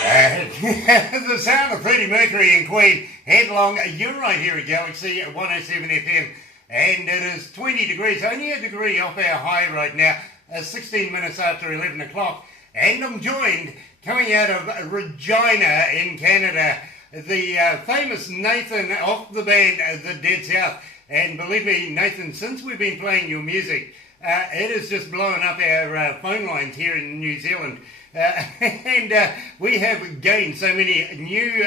The sound of Freddie Mercury and Queen, Headlong. You're right here at Galaxy 107 FM, and it is 20 degrees, only a degree off our high right now, 16 minutes after 11 o'clock, and I'm joined, coming out of Regina in Canada, the famous Nathan off the band, The Dead South. And believe me, Nathan, since we've been playing your music, it has just blown up our phone lines here in New Zealand. And we have gained so many new,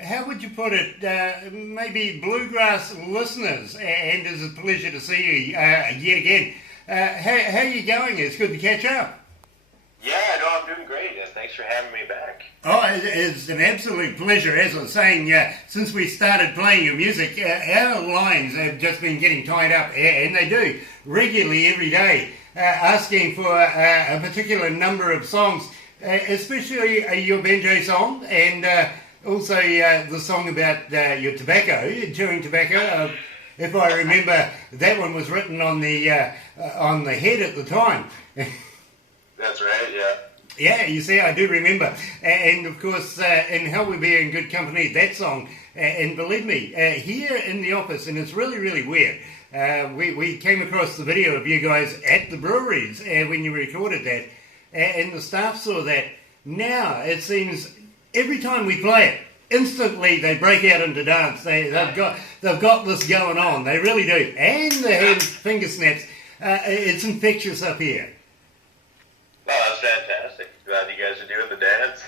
how would you put it, maybe bluegrass listeners. And it's a pleasure to see you yet again. How are you going? It's good to catch up. Yeah, no, I'm doing great. Thanks for having me back. Oh, it's an absolute pleasure. As I was saying, since we started playing your music, our lines have just been getting tied up, and they do, regularly every day, asking for a particular number of songs, especially your banjo song, and also the song about your tobacco, chewing tobacco. If I remember, that one was written on the head at the time. That's right, yeah. Yeah, you see, I do remember. And of course, in Hell We Be in Good Company, that song. And believe me, here in the office, and it's really, really weird, we came across the video of you guys at the breweries when you recorded that, and the staff saw that. Now, it seems, every time we play it, instantly they break out into dance. They've got this going on. They really do. And the hand finger snaps. It's infectious up here. Oh, that's fantastic. Glad you guys are doing the dance.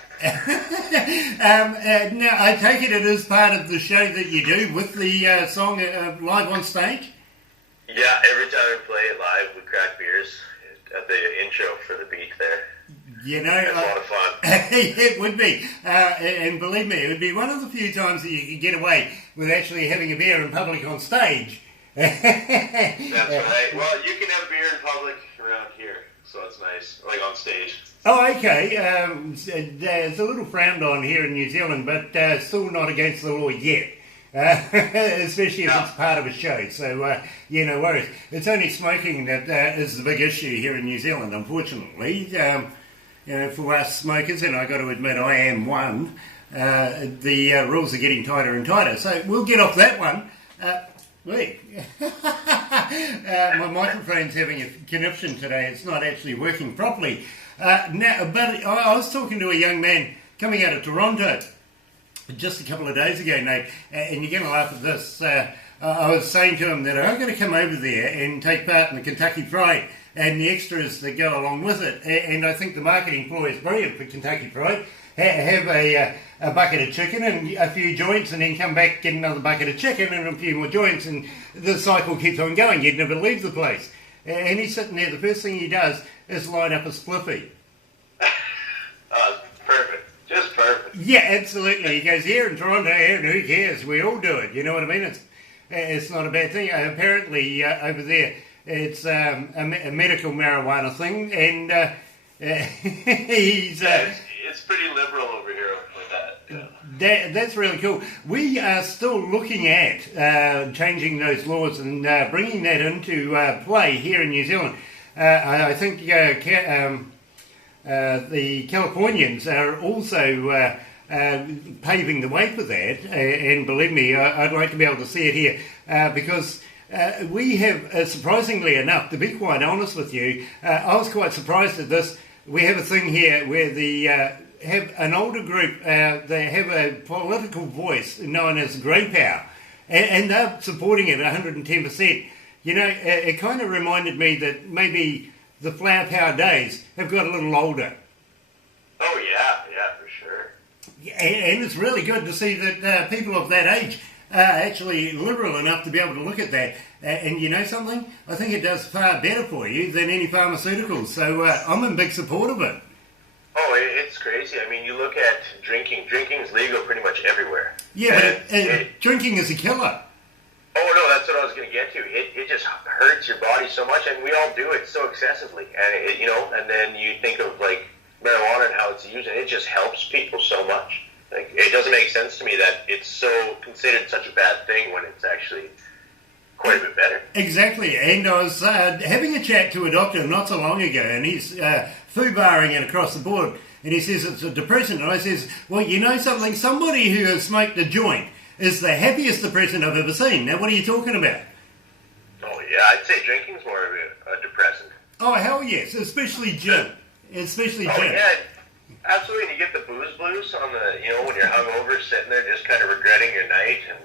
Now, I take it is part of the show that you do with the song live on stage? Yeah, every time we play it live, we crack beers at the intro for the beat there. You know, it's a lot of fun. It would be. And believe me, it would be one of the few times that you could get away with actually having a beer in public on stage. That's right. Well, you can have beer in public around here. So it's nice, like on stage. Oh, okay. It's a little frowned on here in New Zealand, but still not against the law yet. Especially if it's part of a show. So, no worries. It's only smoking that is the big issue here in New Zealand, unfortunately. For us smokers, and I got to admit I am one, the rules are getting tighter and tighter. So we'll get off that one. Wait. My microphone's having a conniption today. It's not actually working properly. But I was talking to a young man coming out of Toronto just a couple of days ago, Nate, and you're going to laugh at this. I was saying to him that I'm going to come over there and take part in the Kentucky Pride and the extras that go along with it. And I think the marketing ploy is brilliant for Kentucky Pride. Have a bucket of chicken and a few joints, and then come back, get another bucket of chicken and a few more joints, and the cycle keeps on going. You'd never leave the place. And he's sitting there, the first thing he does is light up a spliffy. Oh, perfect. Just perfect. Yeah, absolutely. He goes, here in Toronto, and who cares? We all do it. You know what I mean? It's not a bad thing. Apparently, over there, it's a medical marijuana thing, and he's... it's pretty liberal over here with that. Yeah. That's really cool. We are still looking at changing those laws and bringing that into play here in New Zealand. I think the Californians are also paving the way for that. And believe me, I'd like to be able to see it here because we have, surprisingly enough, to be quite honest with you, I was quite surprised at this. We have a thing here where have an older group, they have a political voice known as Grey Power, and they're supporting it 110%. You know, it kind of reminded me that maybe the Flower Power days have got a little older. Oh, yeah, for sure. And it's really good to see that people of that age are actually liberal enough to be able to look at that. And you know something? I think it does far better for you than any pharmaceuticals. So I'm in big support of it. Oh, it's crazy. I mean, you look at drinking. Drinking is legal pretty much everywhere. Yeah, but drinking is a killer. Oh, no, that's what I was going to get to. It just hurts your body so much, and we all do it so excessively. And, and then you think of, like, marijuana and how it's used, and it just helps people so much. Like, it doesn't make sense to me that it's so considered such a bad thing when it's actually quite a bit better. Exactly, and I was having a chat to a doctor not so long ago, and he's foo-barring it across the board, And he says it's a depressant. And I says, well, you know something? Somebody who has smoked a joint is the happiest depressant I've ever seen. Now, what are you talking about? Oh, yeah, I'd say drinking's more of a depressant. Oh, hell yes, especially gin. Especially Oh, gin. yeah, absolutely. And you get the booze blues on when you're hungover, sitting there just kind of regretting your night. And,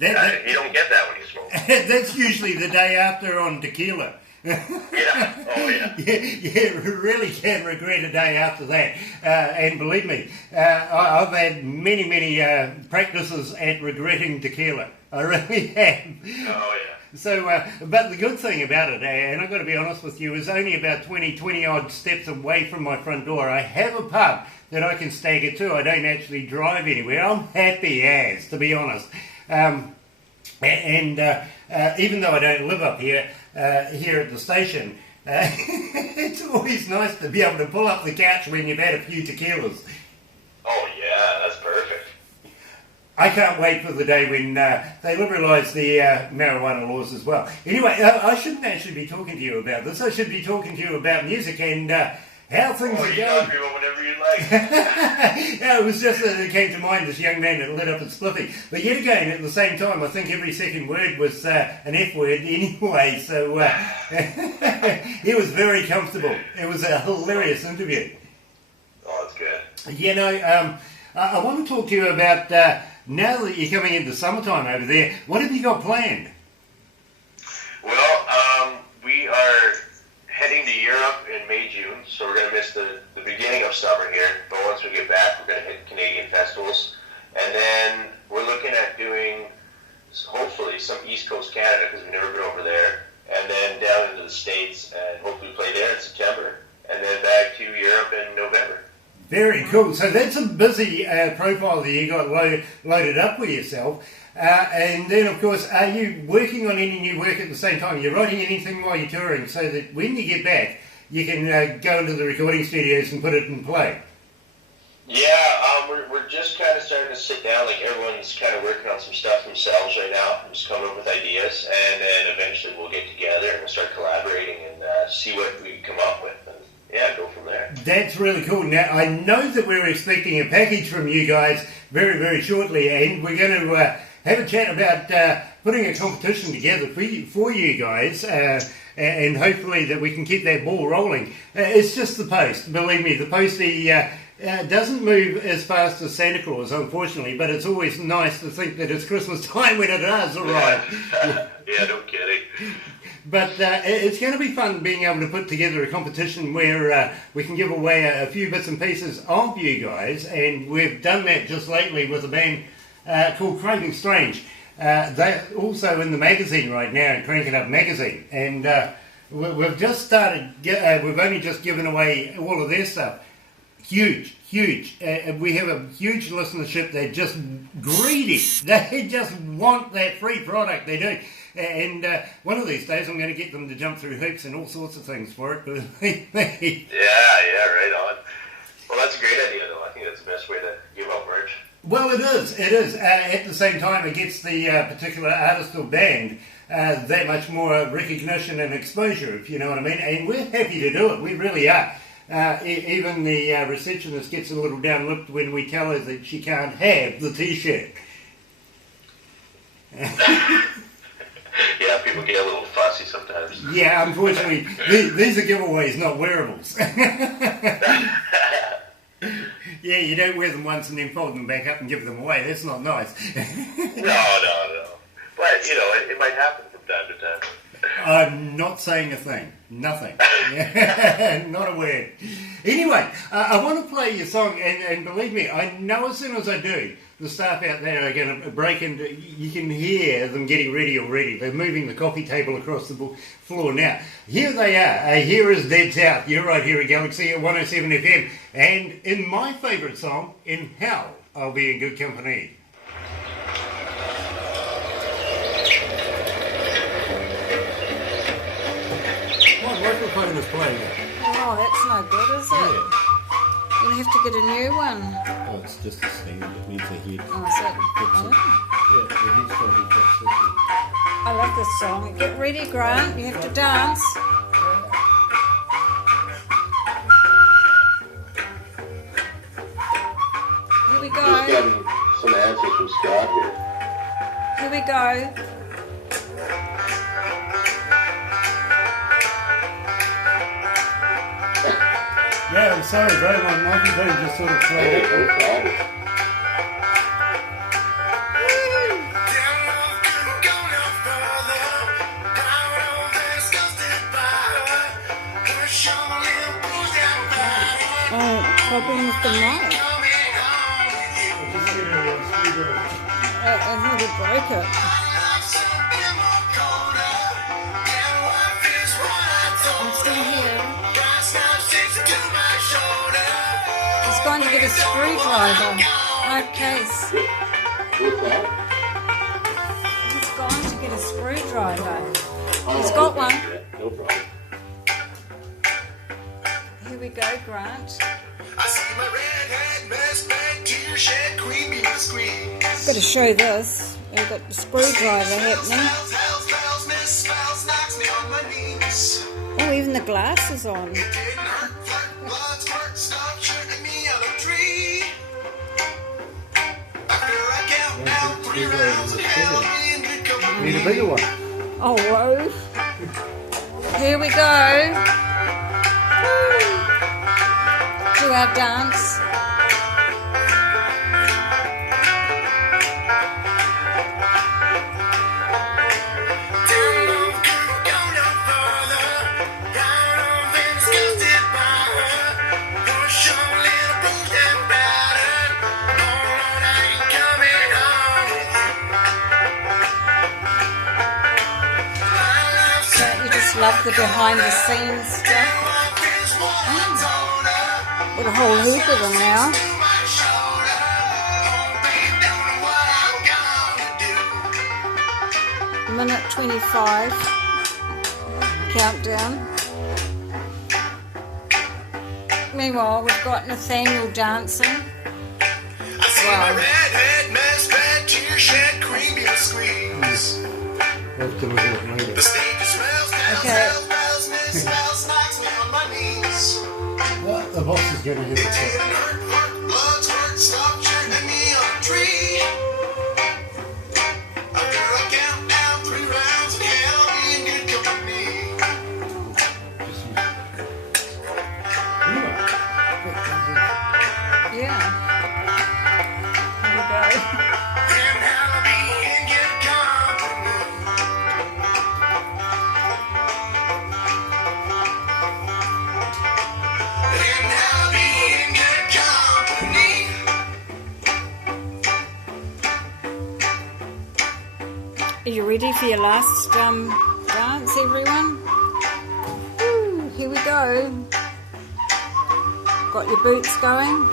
you don't get that when you smoke. That's usually the day after on tequila. Yeah, oh yeah. You really can regret a day after that. And believe me, I've had many practices at regretting tequila. I really have. Oh yeah. So, but the good thing about it, and I've got to be honest with you, is only about 20 odd steps away from my front door, I have a pub that I can stagger to. I don't actually drive anywhere. I'm happy as, to be honest. Even though I don't live up here at the station, it's always nice to be able to pull up the couch when you've had a few tequilas. Oh yeah, that's perfect. I can't wait for the day when they liberalise the marijuana laws as well. Anyway, I shouldn't actually be talking to you about this. I should be talking to you about music and how things are you going. talk to me about whatever you'd like. Yeah, it was just that it came to mind, this young man that lit up at Spliffy. But yet again, at the same time, I think every second word was an F word anyway, so he was very comfortable. It was a hilarious interview. Oh, that's good. You know, I want to talk to you about, now that you're coming into summertime over there, what have you got planned? Well, we are heading to Europe in May, June, so we're going to miss the beginning of summer here. But once we get back, we're going to hit Canadian festivals. And then we're looking at doing, hopefully, some East Coast Canada, because we've never been over there. And then down into the States, and hopefully play there in September. And then back to Europe in November. Very cool. So that's a busy profile that you got loaded up with yourself. And then, of course, are you working on any new work at the same time? You're writing anything while you're touring so that when you get back, you can go into the recording studios and put it in play? Yeah, we're just kind of starting to sit down. Like, everyone's kind of working on some stuff themselves right now. I'm just coming up with ideas. And then eventually we'll get together and we'll start collaborating and see what we come up with. And, yeah, go from there. That's really cool. Now, I know that we're expecting a package from you guys very, very shortly, and we're going to have a chat about putting a competition together for you guys, and hopefully that we can keep that ball rolling. It's just the post. Believe me, the postie doesn't move as fast as Santa Claus, unfortunately, but it's always nice to think that it's Christmas time when it does arrive. Yeah, no kidding. But it's going to be fun being able to put together a competition where we can give away a few bits and pieces of you guys, and we've done that just lately with a band called Craving Strange. They're also in the magazine right now, Crank It Up magazine, and we've just started, we've only just given away all of their stuff. Huge. We have a huge listenership. They're just greedy. They just want that free product. They do. And one of these days I'm going to get them to jump through hoops and all sorts of things for it. Yeah, right on. Well, that's a great idea, though. I think that's the best way to give out merch. Well, it is. At the same time, it gets the particular artist or band that much more recognition and exposure, if you know what I mean. And we're happy to do it. We really are. Even the receptionist gets a little down-lipped when we tell her that she can't have the T-shirt. Yeah, people get a little fussy sometimes. Yeah, unfortunately, these are giveaways, not wearables. Yeah, you don't wear them once and then fold them back up and give them away. That's not nice. No. But, it might happen from time to time. I'm not saying a thing. Nothing. Not a word. Anyway, I want to play your song, and believe me, I know as soon as I do, the staff out there are going to break into, you can hear them getting ready already. They're moving the coffee table across the floor now. Here they are. Here is Dead South. You're right here at Galaxy at 107 FM. And in my favourite song, In Hell, I'll Be in Good Company. What microphone is playing it? Oh, that's no good, is it? Yeah. We'll have to get a new one. Oh, it's just a stand. It needs a head. Oh, is it? Fix it. Oh. Yeah, the head's got to be fixed. I love this song. Get ready, Grant. You have to dance. go. gotten some answers from Scott here. Here we go. Yeah, I'm sorry, bro. My microphone just sort of Hey, played no problem. Oh, problem with the mic. I think it broke it. I'm still here. He's going to get a screwdriver. Okay. What's that? He's going to get a screwdriver. Oh, He's got okay. one. Yeah, no problem. Here we go, Grant. I see my redhead mess back to shed queen bee scream. Got to show this. We've got the screwdriver happening. Spells, miss spells, knocks me on my knees. Oh, even the glass is on. Didn't hurt, flirt, blood squirt, stop shooting me on a tree. After I count down 3 rounds of hell, me in good company. Need a bigger one. Oh, whoa. Here we go. Woo. To our dance. You just love the behind the scenes stuff. With a whole hoop of them now. Minute 25. Countdown. Meanwhile, we've got Nathaniel dancing. I see my redhead mess back to shed cream bee screams. That's going to work later. The stage smells, Okay. smells, miss spells, knocks me on my knees. What? The boss is going to do Didn't it. hurt, flirt, blood squirt, stop shooting me on a tree. After I count down 3 rounds of hell, be in good company. Yeah. Here we go. And I'll be in good company. And I'll be in good company. Are you ready for your last dance, everyone? Woo, here we go. Got your boots going?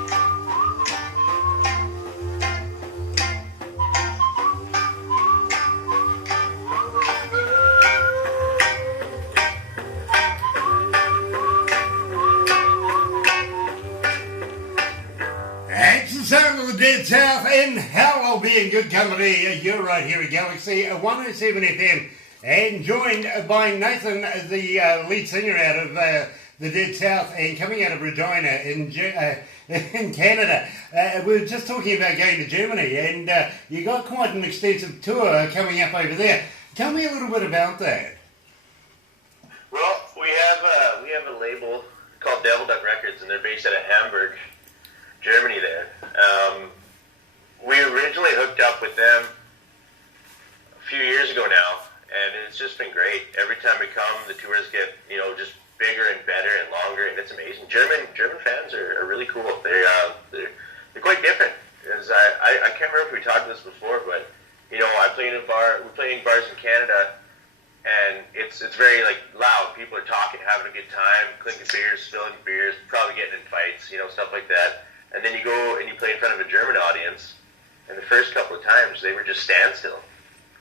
It's the sound of the Dead South, and hell, I'll be in good company. You're right here at Galaxy 107 FM, and joined by Nathan, the lead singer out of the Dead South, and coming out of Regina in Canada. We were just talking about going to Germany, and you got quite an extensive tour coming up over there. Tell me a little bit about that. Well, we have a label called Devil Duck Records, and they're based out of Hamburg, Germany. There, we originally hooked up with them a few years ago now, and it's just been great. Every time we come, the tours get just bigger and better and longer, and it's amazing. German fans are really cool. They're quite different. As I can't remember if we talked about this before, but I play in a bar. We play in bars in Canada, and it's very loud. People are talking, having a good time, clinking beers, spilling beers, probably getting in fights, stuff like that. And then you go and you play in front of a German audience, and the first couple of times they were just standstill.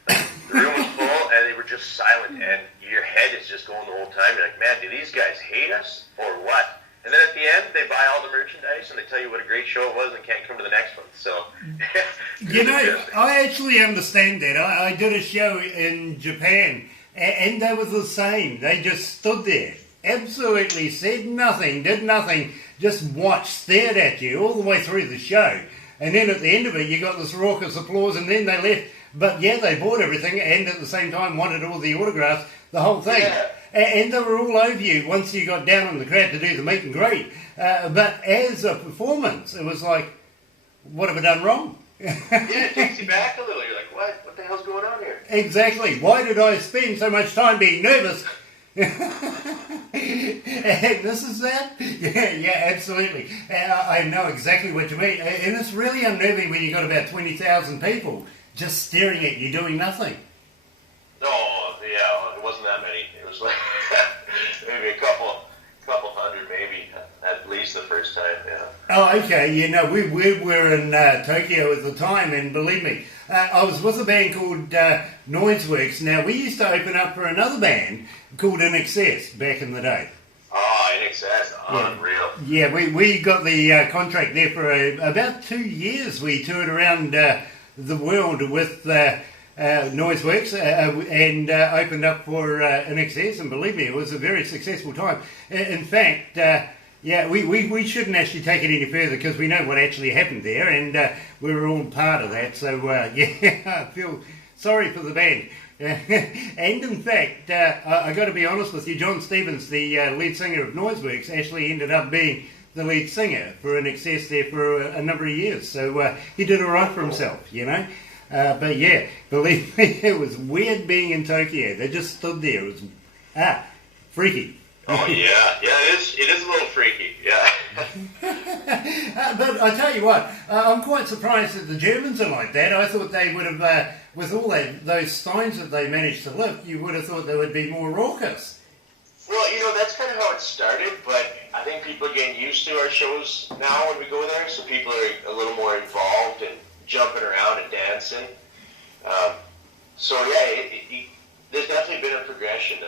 The room was full, and they were just silent, and your head is just going the whole time. You're like, man, do these guys hate us or what? And then at the end, they buy all the merchandise, and they tell you what a great show it was and can't come to the next one. So, I actually understand that. I did a show in Japan, and they were the same. They just stood there, absolutely said nothing, did nothing, just watched, stared at you all the way through the show. And then at the end of it, you got this raucous applause, and then they left. But yeah, they bought everything, and at the same time wanted all the autographs, the whole thing. Yeah. And they were all over you once you got down in the crowd to do the meet and greet. But as a performance, it was like, what have I done wrong? Yeah, it takes you back a little. You're like, what? What the hell's going on here? Exactly. Why did I spend so much time being nervous? And this is that? Yeah, absolutely. I know exactly what you mean. And it's really unnerving when you got about 20,000 people just staring at you doing nothing. No, yeah, it wasn't that many. It was like maybe a couple hundred, maybe at least the first time. Yeah. Oh, okay. You know, we were in Tokyo at the time, and believe me, I was with a band called Noiseworks. Now, we used to open up for another band called In Excess back in the day. Oh, in excess, unreal. Yeah, we got the contract there for about 2 years. We toured around the world with Noiseworks and opened up for In Excess, and believe me, it was a very successful time. In fact, yeah, we shouldn't actually take it any further because we know what actually happened there, and we were all part of that. So yeah, I feel sorry for the band. And in fact, I got to be honest with you, John Stevens, the lead singer of Noiseworks, actually ended up being the lead singer for In Excess there for a number of years. So he did all right for himself, you know. But yeah, believe me, it was weird being in Tokyo. They just stood there. It was freaky. Oh yeah, it is a little freaky. Yeah. But I tell you what, I'm quite surprised that the Germans are like that. I thought they would have, with all those signs that they managed to lift, you would have thought they would be more raucous. Well, you know, that's kind of how it started, but I think people are getting used to our shows now when we go there, so people are a little more involved and jumping around and dancing. So yeah, there's definitely been a progression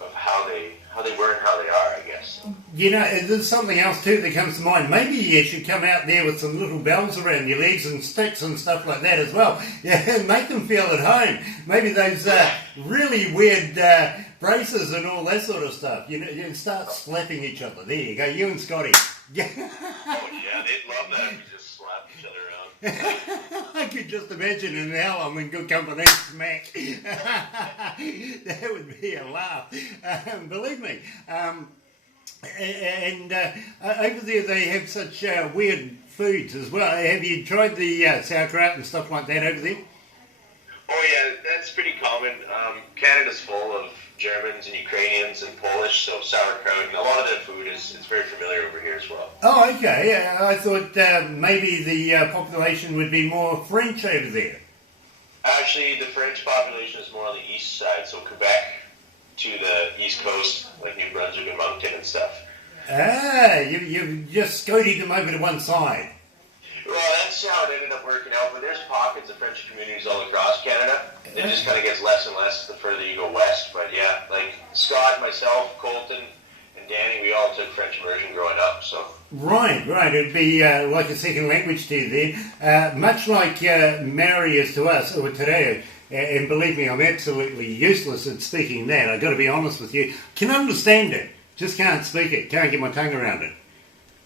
of how they were and how they are, I guess. You know, there's something else too that comes to mind. Maybe you should come out there with some little bells around your legs and sticks and stuff like that as well. Yeah, make them feel at home. Maybe those really weird braces and all that sort of stuff. You know, you start slapping each other. There you go, you and Scotty. Yeah. Oh yeah, they'd love that if you just slapped each other around. I could just imagine in hell I'm in good company. Smack. That would be a laugh. Believe me. And over there they have such weird foods as well. Have you tried the sauerkraut and stuff like that over there? Oh yeah, that's pretty common. Canada's full of Germans and Ukrainians and Polish, so sauerkraut and a lot of that food is very familiar over here as well. Oh, okay. I thought maybe the population would be more French over there. Actually, the French population is more on the east side, so Quebec to the east coast, like New Brunswick and Moncton and stuff. You just scooted them over to one side. Well, that's how it ended up working out, but there's pockets of French communities all across Canada. It just kind of gets less and less the further you go west, but yeah, like Scott, myself, Colton, and Danny, we all took French immersion growing up, so... Right. It'd be like a second language to you then. Much like Maori is to us, or today, and believe me, I'm absolutely useless at speaking that. I've got to be honest with you. Can understand it, just can't speak it, can't get my tongue around it.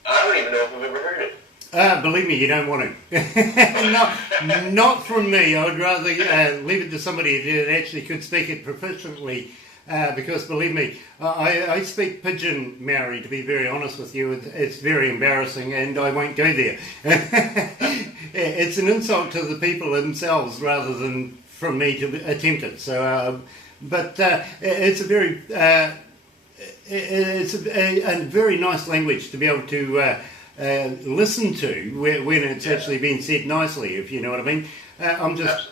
I don't even know if I've ever heard it. Believe me, you don't want to. Not from me. I would rather leave it to somebody that actually could speak it proficiently. Because believe me, I speak Pidgin Maori, to be very honest with you. It's very embarrassing and I won't go there. It's an insult to the people themselves rather than from me to attempt it. So, but it's a very, it's a very nice language to be able to listen to when it's actually been said nicely, if you know what I mean. I'm just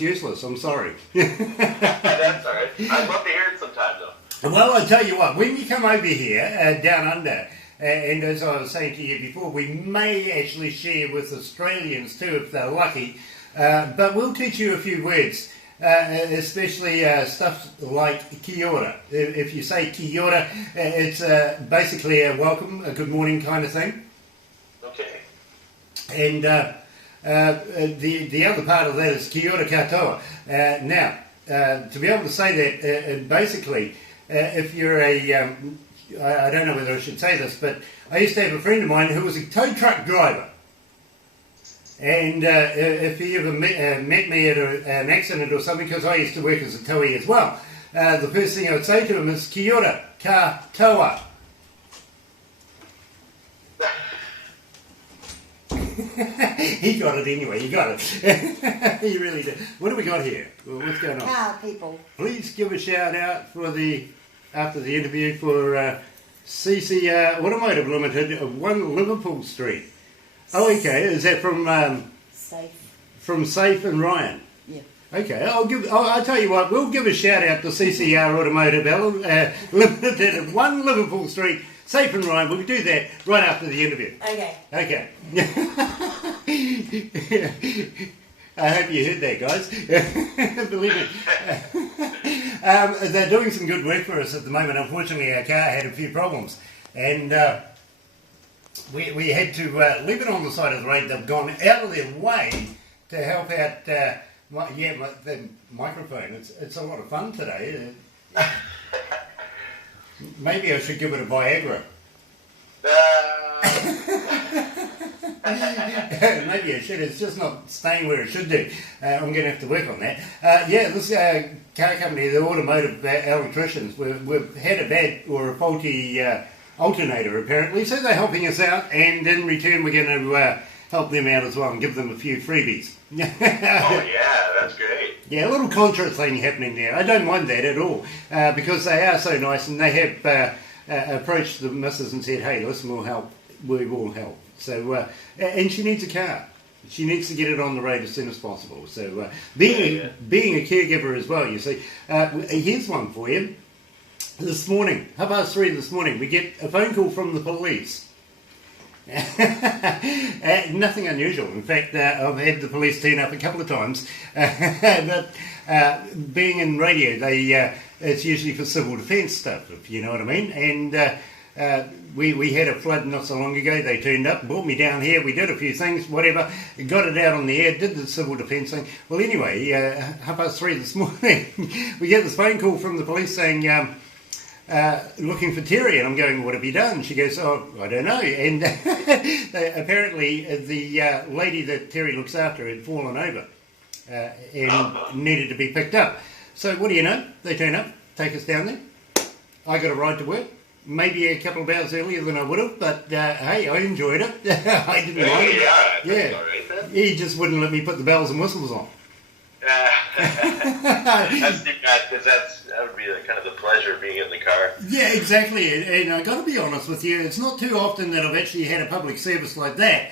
useless. I'm sorry. That's all right. I'd love to hear it sometime, though. Well, I tell you what, when you come over here, down under, and as I was saying to you before, we may actually share with Australians too, if they're lucky, but we'll teach you a few words, especially stuff like kia ora. If you say kia ora, it's basically a welcome, a good morning kind of thing. Okay. And the other part of that is kia ora katoa. Now, to be able to say that, basically, if you're I don't know whether I should say this, but I used to have a friend of mine who was a tow truck driver. And if you ever met me at an accident or something, because I used to work as a towie as well, the first thing I would say to him is kia ora, ka toa. He got it anyway, he got it. He really did. What do we got here? Well, what's going on? Car people. Please give a shout out for after the interview for CCR Automotive Limited of 1 Liverpool Street. Oh, okay. Is that from Safe and Ryan? Yeah. Okay. I'll tell you what. We'll give a shout out to CCR Automotive Limited of 1 Liverpool Street. Safe and Ryan. We'll do that right after the interview. Okay. Okay. I hope you heard that, guys. Believe it. They're doing some good work for us at the moment. Unfortunately, our car had a few problems, and we had to leave it on the side of the road. They've gone out of their way to help out. The microphone. It's a lot of fun today. Maybe I should give it a Viagra. Maybe I should. It's just not staying where it should do. I'm going to have to work on that. This car company, the automotive electricians, we've had a bad or a faulty alternator apparently, so they're helping us out, and in return we're going to help them out as well and give them a few freebies. Oh yeah, that's great. Yeah, a little contra thing happening there. I don't mind that at all, because they are so nice, and they have approached the missus and said, hey, listen, we will help. So, and she needs a car. She needs to get it on the road as soon as possible. So, being a caregiver as well, you see. Here's one for you. This morning, 3:30 this morning, we get a phone call from the police. Nothing unusual. In fact, I've had the police turn up a couple of times. But being in radio, it's usually for civil defence stuff, if you know what I mean. And we had a flood not so long ago. They turned up, brought me down here. We did a few things, whatever. Got it out on the air, did the civil defence thing. Well, anyway, 3:30 this morning, we get this phone call from the police saying, looking for Terry, and I'm going, what have you done? She goes, oh, I don't know. And apparently the lady that Terry looks after had fallen over and needed to be picked up. So what do you know? They turn up, take us down there. I got a ride to work, maybe a couple of hours earlier than I would have, but hey, I enjoyed it. I didn't mind it. Yeah, all right then. He just wouldn't let me put the bells and whistles on. That's too bad, because that would be kind of the pleasure of being in the car. Yeah, exactly. And I got to be honest with you, it's not too often that I've actually had a public service like that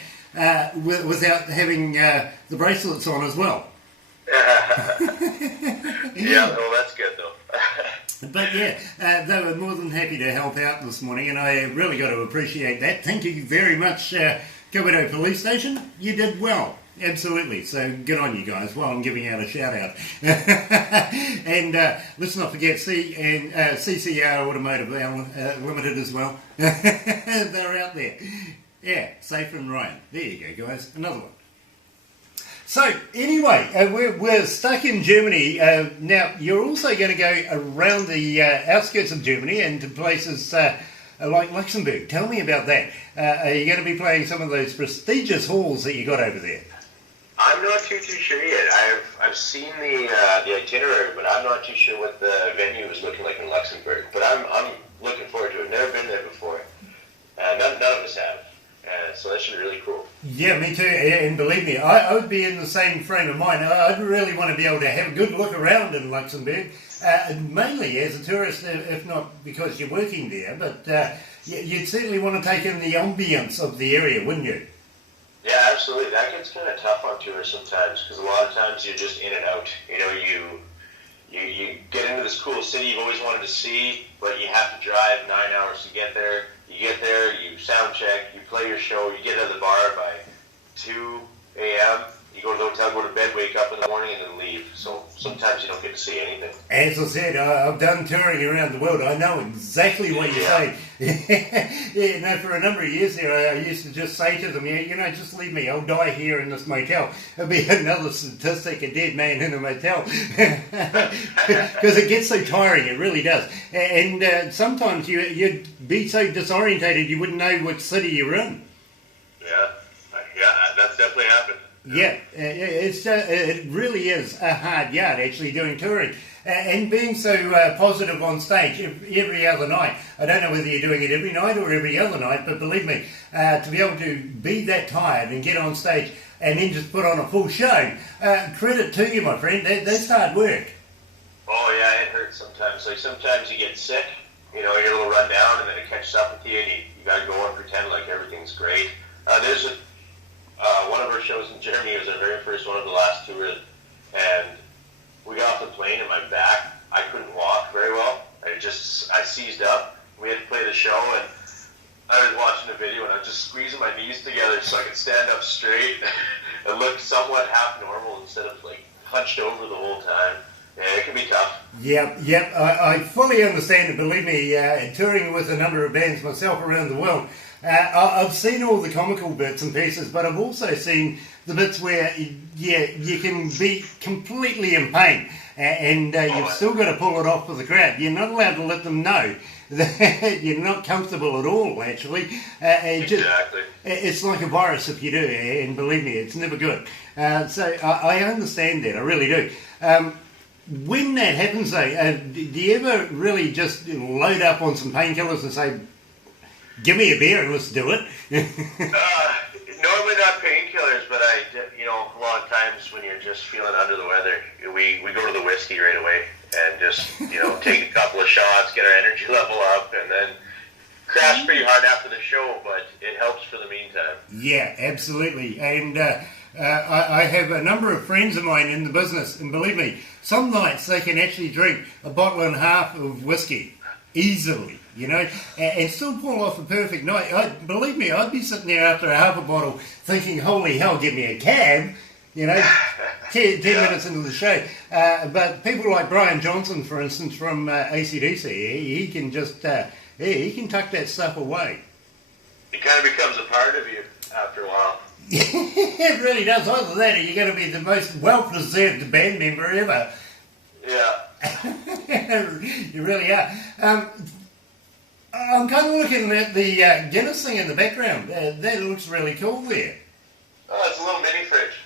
without having the bracelets on as well. Yeah, well, that's good though. But yeah, they were more than happy to help out this morning, and I really got to appreciate that. Thank you very much, Kawerau Police Station. You did well. Absolutely. So good on you guys. Well, I'm giving out a shout out. And let's not forget CCR Automotive Limited as well. They're out there. Yeah, Safe and Ryan. There you go, guys. Another one. So anyway, we're stuck in Germany. Now, you're also going to go around the outskirts of Germany and to places like Luxembourg. Tell me about that. Are you going to be playing some of those prestigious halls that you got over there? I'm not too sure yet. I've seen the itinerary, but I'm not too sure what the venue is looking like in Luxembourg. But I'm looking forward to it. Never been there before. None of us have. So that should be really cool. Yeah, me too. And believe me, I would be in the same frame of mind. I'd really want to be able to have a good look around in Luxembourg, mainly as a tourist, if not because you're working there. But you'd certainly want to take in the ambience of the area, wouldn't you? Yeah, absolutely. That gets kind of tough on tourists sometimes, because a lot of times you're just in and out. You know, you get into this cool city you've always wanted to see, but you have to drive 9 hours to get there. You get there, you sound check, you play your show, you get out of the bar by 2 a.m., you go to the hotel, go to bed, wake up in the morning, and then leave. So sometimes you don't get to see anything. As I said, I've done touring around the world. I know exactly what you're saying. Yeah, no, for a number of years there, I used to just say to them, you know, just leave me. I'll die here in this motel. It'll be another statistic, a dead man in a motel. Because it gets so tiring, it really does. And sometimes you'd be so disorientated you wouldn't know which city you're in. Yeah, that's definitely happened. Yeah, it really is a hard yard actually doing touring. And being so positive on stage every other night. I don't know whether you're doing it every night or every other night, but believe me, to be able to be that tired and get on stage and then just put on a full show, credit to you, my friend. That's hard work. Oh yeah, it hurts sometimes. Like sometimes you get sick, you know, you're a little run down, and then it catches up with you, and you got to go and pretend like everything's great. There's one of our shows in Germany. It was our very first one of the last two, and we got off the plane, and my back, I couldn't walk very well. I seized up. We had to play the show, and I was watching the video, and I was just squeezing my knees together so I could stand up straight and look somewhat half normal instead of like hunched over the whole time. Yeah, it can be tough. Yep. I fully understand it. Believe me, touring with a number of bands myself around the world, I've seen all the comical bits and pieces, but I've also seen the bits where, you can be completely in pain, and you've still got to pull it off for the crowd. You're not allowed to let them know that you're not comfortable at all, actually. Exactly. It's like a virus if you do, and believe me, it's never good. So I understand that, I really do. When that happens, though, do you ever really just load up on some painkillers and say, give me a beer and let's do it? Normally not painkillers, but a lot of times when you're just feeling under the weather, we go to the whiskey right away and just, take a couple of shots, get our energy level up, and then crash pretty hard after the show, but it helps for the meantime. Yeah, absolutely. And I have a number of friends of mine in the business, and believe me, some nights they can actually drink a bottle and a half of whiskey easily, and still pull off a perfect night. Believe me, I'd be sitting there after a half a bottle thinking, holy hell, get me a cab, 10 minutes into the show. But people like Brian Johnson, for instance, from AC/DC, he can just, he can tuck that stuff away. It kind of becomes a part of you after a while. It really does. Either that or you're going to be the most well-preserved band member ever. Yeah. You really are. I'm kind of looking at the Guinness thing in the background. That looks really cool there. Oh, it's a little mini fridge.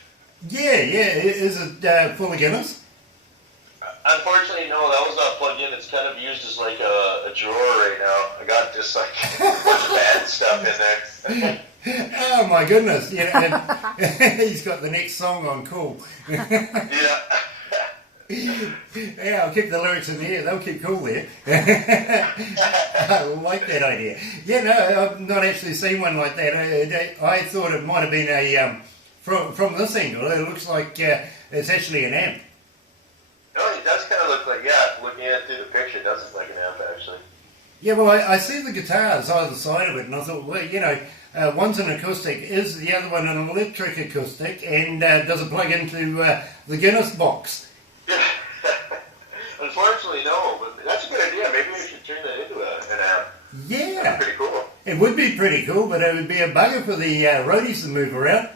Yeah. Is it full of Guinness? Unfortunately, no. That was not plugged in. It's kind of used as like a drawer right now. I got just like a bunch of bad stuff in there. Oh my goodness! And he's got the next song on cool. Yeah. Yeah, I'll keep the lyrics in the air. They'll keep cool there. I like that idea. Yeah, no, I've not actually seen one like that. I thought it might have been a from this angle. It looks like it's actually an amp. No, it does kind of look like, looking at it through the picture, it does look like an amp, actually. Yeah, well, I see the guitars either side of it, and I thought, well, one's an acoustic, is the other one an electric acoustic, and does it plug into the Guinness box? Yeah. Unfortunately, no, but that's a good idea. Maybe we should turn that into an amp. Yeah. That'd be pretty cool. It would be pretty cool, but it would be a bugger for the roadies to move around.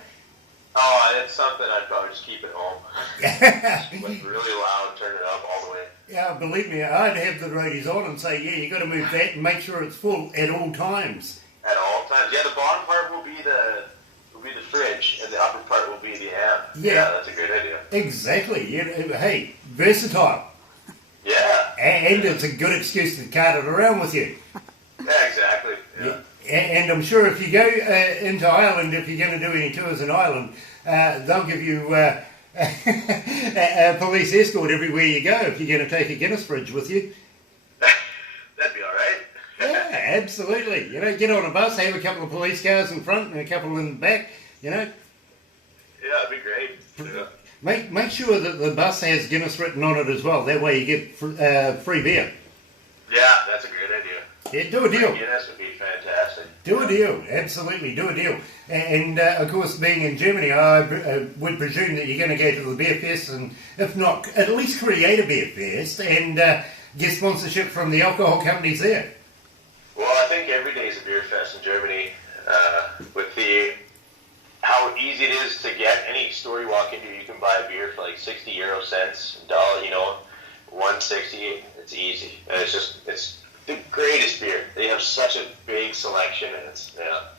Oh, that's something I'd probably just keep at home. Like really loud, turn it up all the way. Yeah, believe me, I'd have the roadies on and say, you got to move that and make sure it's full at all times. At all times. Yeah, the bottom part will be the fridge, and the upper part will be the amp. Yeah, that's a great idea. Exactly. Hey, versatile. Yeah. And it's a good excuse to cart it around with you. Yeah, exactly. Yeah. And I'm sure if you go into Ireland, if you're going to do any tours in Ireland, they'll give you a police escort everywhere you go if you're going to take a Guinness fridge with you. That'd be all right. Yeah, absolutely. Get on a bus, have a couple of police cars in front and a couple in the back, Yeah, it'd be great. Yeah. Make sure that the bus has Guinness written on it as well. That way you get free beer. Yeah, that's a great idea. Yeah, do a deal. Guinness would be fantastic. Do a deal. Absolutely, do a deal. And, of course, being in Germany, I would presume that you're going to go to the beer fest and, if not, at least create a beer fest and get sponsorship from the alcohol companies there. Well, I think every day is a beer fest in Germany with how easy it is to get. Any store you walk into, you can buy a beer for like 60 euro cents, $1.60. It's easy. And it's the greatest beer. They have such a big selection, and it's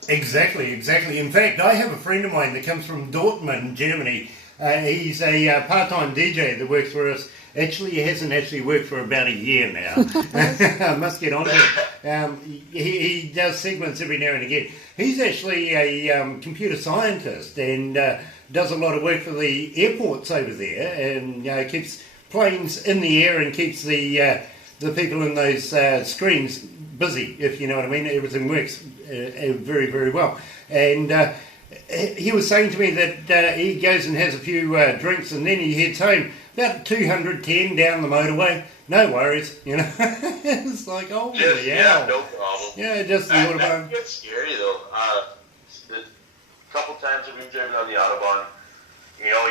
Exactly. In fact, I have a friend of mine that comes from Dortmund, Germany. He's a part-time DJ that works for us. Actually, he hasn't actually worked for about a year now. I must get on to it. He does segments every now and again. He's actually a computer scientist and does a lot of work for the airports over there, and keeps planes in the air and keeps the people in those screens busy, if you know what I mean. Everything works very, very well. And he was saying to me that he goes and has a few drinks and then he heads home about 210 down the motorway. No worries, you know. It's like, oh, yeah, no problem. Yeah, just the Autobahn. That gets scary though. The couple times that we've driven on the Autobahn, you know,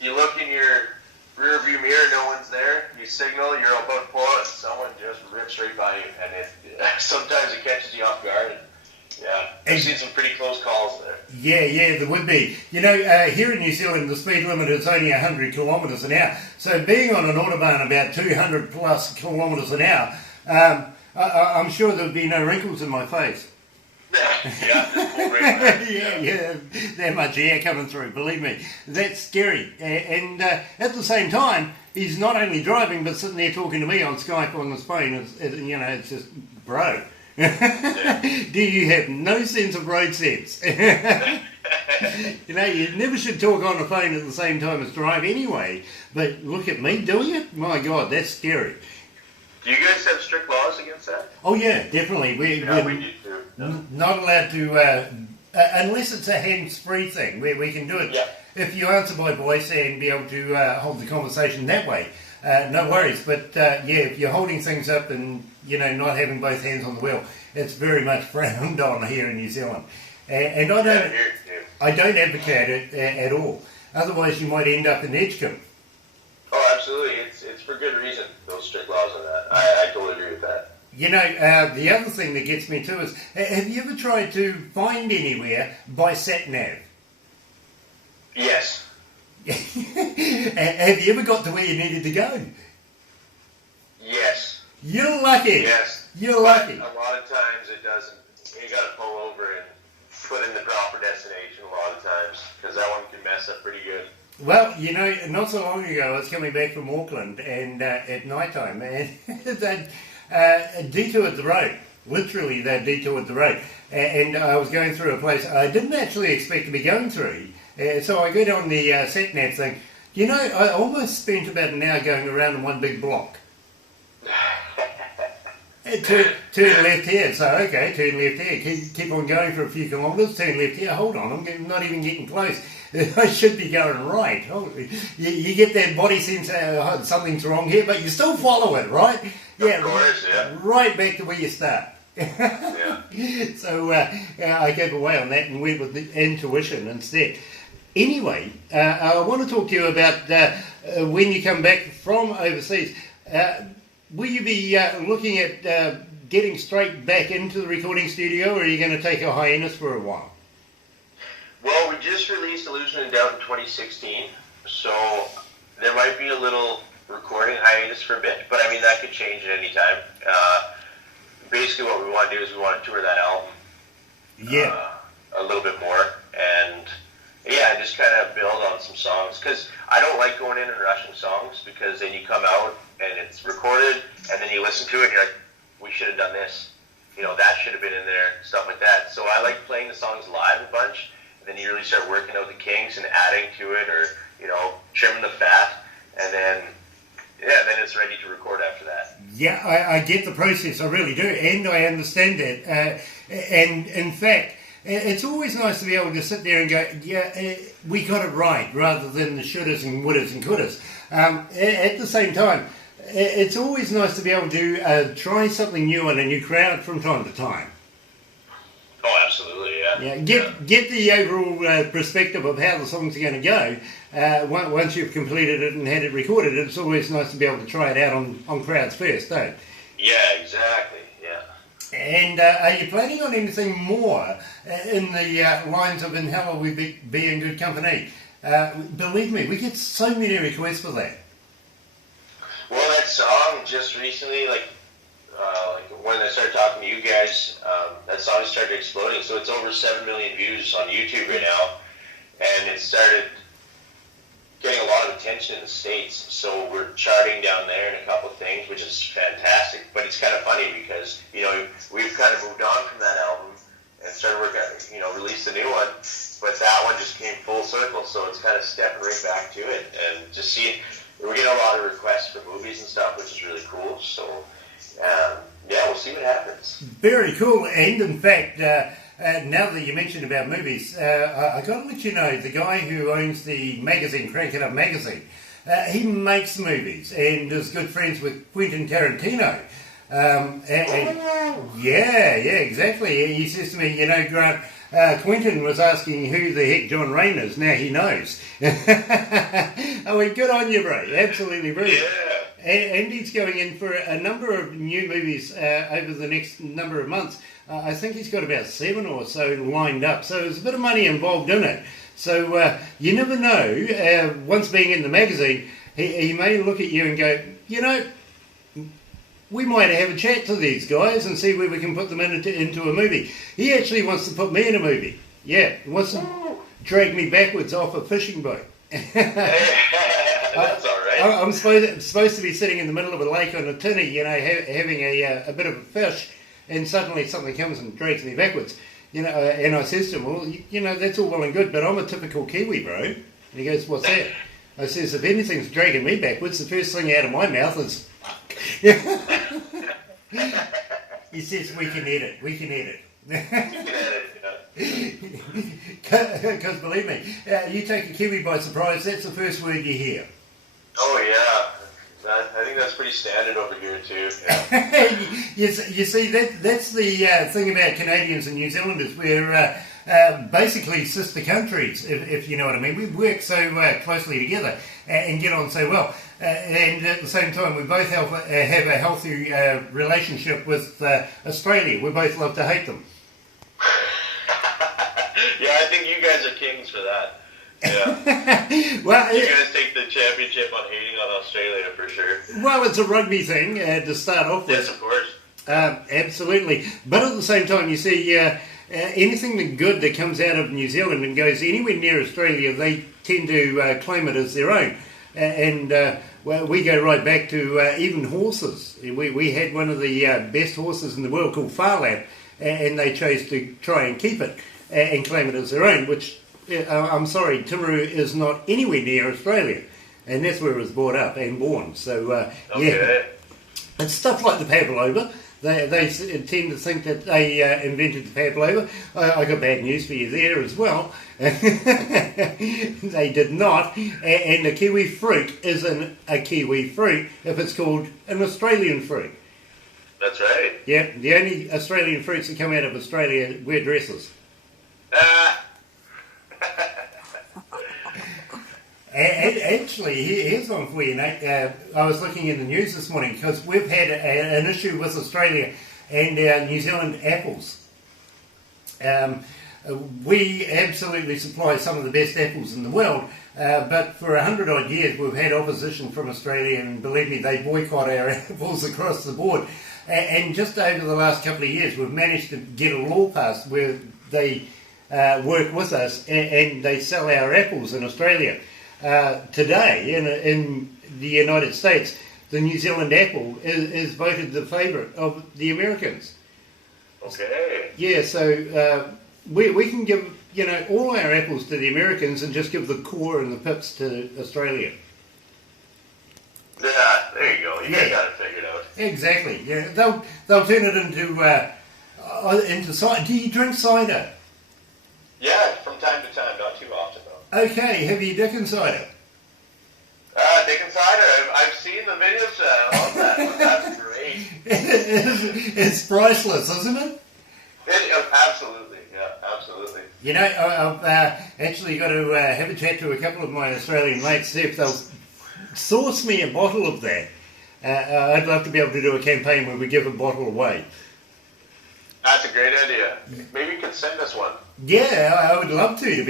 you look in your rear view mirror, no one's there. You signal, you're about to pull out, and someone just rips right by you, and sometimes it catches you off guard. Yeah, I've seen some pretty close calls there. Yeah, there would be. You know, here in New Zealand, the speed limit is only 100 kilometres an hour. So being on an Autobahn about 200 plus kilometres an hour, I'm sure there would be no wrinkles in my face. Yeah, that much air coming through, believe me. That's scary. And at the same time, he's not only driving, but sitting there talking to me on Skype on his phone. You know, it's just, bro. Do you have no sense of road sense? You know, you never should talk on the phone at the same time as drive anyway. But look at me doing it. My God, that's scary. Do you guys have strict laws against that? Oh yeah, definitely. We do too. Not allowed to, unless it's a hands-free thing where we can do it. Yeah. If you answer by voice and be able to hold the conversation that way, no worries. But if you're holding things up and not having both hands on the wheel, it's very much frowned on here in New Zealand. And I don't advocate it at all. Otherwise, you might end up in Edgecombe. Oh, absolutely. It's for good reason, those strict laws on that. I totally agree with that. You know, the other thing that gets me too is, have you ever tried to find anywhere by sat-nav? Yes. Have you ever got to where you needed to go? Yes. You're lucky. Yes. You're lucky. A lot of times it doesn't. You got to pull over and put in the proper destination a lot of times, because that one can mess up pretty good. Well, not so long ago, I was coming back from Auckland, and at night time, and they detoured the road. Literally, they detoured the road. And I was going through a place I didn't actually expect to be going through. So I go down the sat-nav thing. I almost spent about an hour going around in one big block. Turn left here. So, okay, turn left here. Keep on going for a few kilometres, turn left here. Hold on, I'm not even getting close. I should be going right. You get that body sense, something's wrong here, but you still follow it, right? Yeah, of course, yeah. Right back to where you start. Yeah. So I gave away on that and went with the intuition instead. Anyway, I want to talk to you about when you come back from overseas. Will you be looking at getting straight back into the recording studio, or are you going to take a hiatus for a while? Well, we just released Illusion in Doubt in 2016, so there might be a little recording hiatus for a bit, but I mean, that could change at any time. Basically what we want to do is we want to tour that album a little bit more, and just kind of build on some songs, because I don't like going in and rushing songs, because then you come out and it's recorded, and then you listen to it and you're like, we should have done this, that should have been in there, stuff like that. So I like playing the songs live a bunch, and then you really start working out the kinks and adding to it, or trimming the fat, and then it's ready to record after that. Yeah, I get the process, I really do, and I understand that. And in fact, it's always nice to be able to sit there and go, we got it right, rather than the shouldas and wouldas and couldas. At the same time, it's always nice to be able to try something new on a new crowd from time to time. Oh, absolutely, yeah. Get the overall perspective of how the songs are going to go. Once you've completed it and had it recorded, it's always nice to be able to try it out on crowds first, don't it? Yeah, exactly, yeah. And are you planning on anything more in the lines of In Hell We Be in Good Company? Believe me, we get so many requests for that. Well, that song just recently, like a when I started talking to you guys, that song started exploding. So it's over 7 million views on YouTube right now, and it started getting a lot of attention in the States. So we're charting down there in a couple of things, which is fantastic. But it's kind of funny because, you know, we've kind of moved on from that album and started working on, you know, released a new one. But that one just came full circle. So it's kind of stepping right back to it. And just seeing, we're getting a lot of requests for movies and stuff, which is really cool. So, yeah, we'll see what happens. Very cool. And in fact, now that you mentioned about movies, I got to let you know, the guy who owns the magazine, Crank It Up Magazine, he makes movies and is good friends with Quentin Tarantino. Yeah, exactly. He says to me, you know, Grant, Quentin was asking who the heck John Rain is. Now he knows. I went, good on you, bro. Absolutely brilliant. Yeah. And he's going in for a number of new movies over the next number of months. I think he's got about 7 or so lined up. So there's a bit of money involved in it. So you never know. Once being in the magazine, he may look at you and go, you know, we might have a chat to these guys and see where we can put them into a movie. He actually wants to put me in a movie. Yeah, he wants to drag me backwards off a fishing boat. That's all right. I'm supposed to be sitting in the middle of a lake on a tinny, you know, having a bit of a fish, and suddenly something comes and drags me backwards. You know, and I says to him, well, you know, that's all well and good, but I'm a typical Kiwi, bro. And he goes, what's that? I says, if anything's dragging me backwards, the first thing out of my mouth is, fuck. He says, we can edit. Because believe me, you take a Kiwi by surprise, that's the first word you hear. Oh, yeah. I think that's pretty standard over here, too. Yeah. You see, that's the thing about Canadians and New Zealanders. We're basically sister countries, if you know what I mean. We work so closely together and get on so well. And at the same time, we both have a healthy relationship with Australia. We both love to hate them. Yeah, I think you guys are kings for that. Yeah. Well, you guys take the championship on hating on Australia for sure. Well, it's a rugby thing to start off with. Yes, of course. Absolutely. But at the same time, you see, anything good that comes out of New Zealand and goes anywhere near Australia, they tend to claim it as their own. Well, we go right back to even horses. We had one of the best horses in the world called Farlap, and they chose to try and keep it and claim it as their own, which, I'm sorry, Timaru is not anywhere near Australia. And that's where it was brought up and born. So, yeah. And stuff like the pavlova, they tend to think that they invented the pavlova. I got bad news for you there as well. They did not. And the kiwi fruit isn't a kiwi fruit if it's called an Australian fruit. That's right. Yeah, the only Australian fruits that come out of Australia wear dresses. And actually, here's one for you, Nate. I was looking in the news this morning because we've had an issue with Australia and our New Zealand apples. We absolutely supply some of the best apples in the world, but for 100 odd years we've had opposition from Australia, and believe me, they boycott our apples across the board. And just over the last couple of years we've managed to get a law passed where they work with us and they sell our apples in Australia. Today, in the United States, the New Zealand apple is voted the favourite of the Americans. Okay. Yeah, so we can give, you know, all our apples to the Americans and just give the core and the pips to Australia. Yeah, there you go. You Yeah. guys got it figured out. Exactly. Yeah, they'll turn it into cider. Do you drink cider? Yeah, from time to time, not too often though. Okay, have you Dickens cider? Dick and cider. I've seen the videos on that. That's great. It's priceless, isn't it? Absolutely, yeah, absolutely. You know, I've actually got to have a chat to a couple of my Australian mates, see if they'll source me a bottle of that. I'd love to be able to do a campaign where we give a bottle away. That's a great idea. Maybe you could send us one. Yeah, I would love to be